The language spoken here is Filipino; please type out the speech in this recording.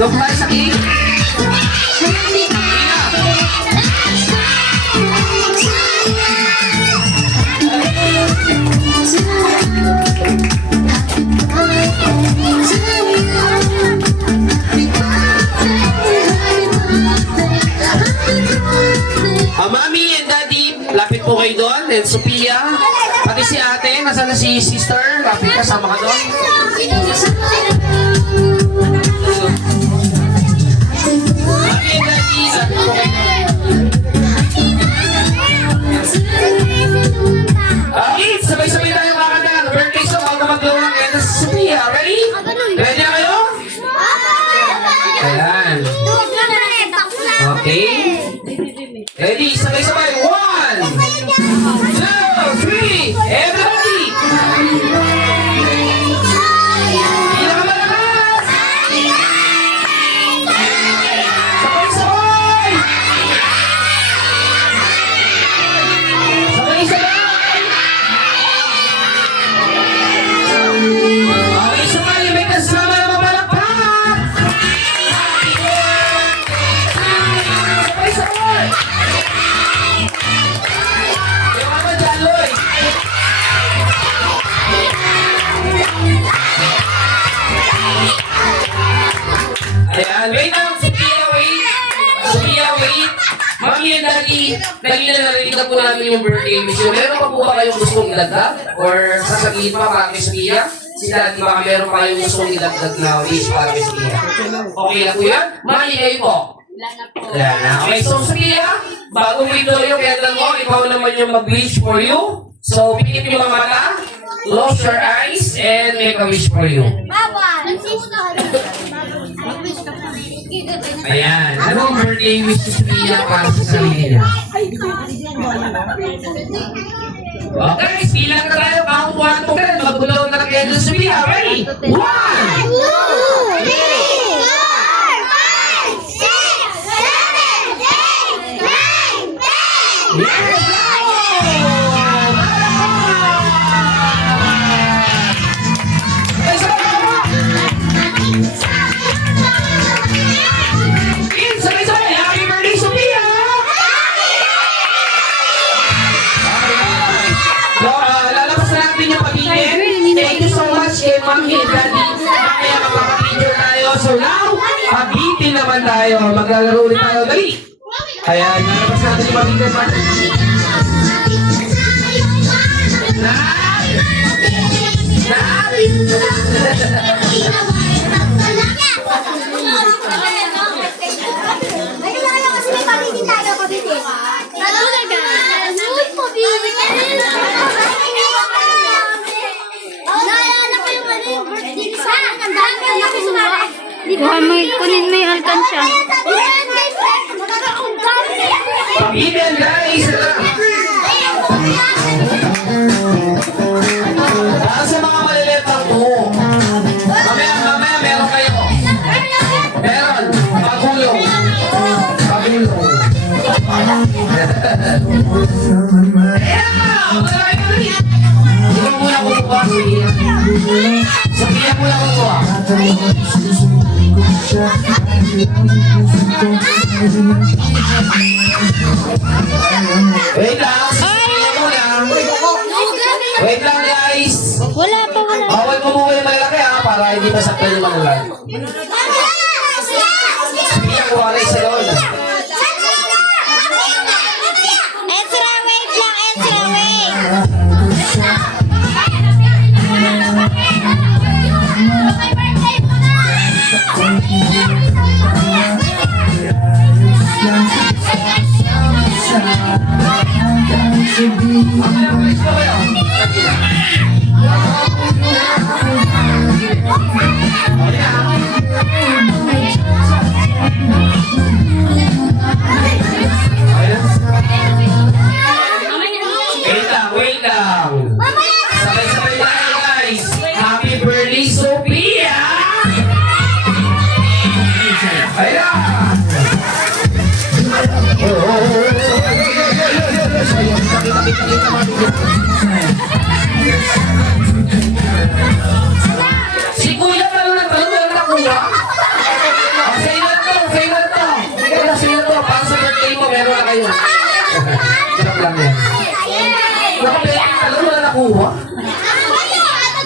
Doon tayo sa cake. Mami and Daddy, lapit po kayo doon. And Sophia, pati si ate, nasa na si sister, lapit ka, sama ka doon. Mami and Daddy, lapit po kayo doon. Okay, sabay-sabay tayo makakanta ng birthday song. Huwag na maglawang and Sophia, ready? Ready na kayo? Ayan. Okay. Ready, sabay-sabay. 1, 2, 3, everybody! Pinakamalakas! Sabay-sabay! Sabay-sabay! Okay, sabay, may kasama na mapalakpak! Sabay-sabay! Ayan, wait lang, Sophia, wait. Sophia, wait. Mami and Daddy, kanina narinig na po namin yung birthday wish. Meron pa po ba kayong gustong ilagdag? Or sasabihin pa kay Sophia? Si Daddy, baka meron pa kayong gustong ilagdag na wish para kay Sophia? Okay na po yan? Mami, kayo po? Wala na. Okay, so Sophia, bago mo ito yung kaya mo, ikaw naman yung mag-wish for you. So, pikit yung mga mata, close your eyes, and make a wish for you. Ayan. Anong birthday wish ni Sophia para sa sarili niya? Okay, bilang na tayo. Count 1 to 10. Magbulaw na kayo ng Sophia. Ready? 1, 2, 3, 4, 5, 6, 7, 8, 9, 10. Yes! Mami and Daddy, mamaya kapag-picture tayo. So now, pag-itin naman tayo. Maglalaro ulit tayo. Dali! Ayan, nalabas natin yung pag-itin. Bukan mo, kunin mo yung alkansya. Pag-itin guys! Sa mga maliletang po. Mamaya meron kayo. Meron. Pagulong. Pagulong. Ikaw muna kukuha, Sophia. Sophia muna kukuha. Wait lang. Sophia muna. Wait lang guys. Wala pa, wala. Bawal mo muna yung malaki ha, para hindi masaktan yung manulan. Sophia, kuha na isa doon. Ezra, wait lang, Ezra, wait. kayo. Joke lang yan.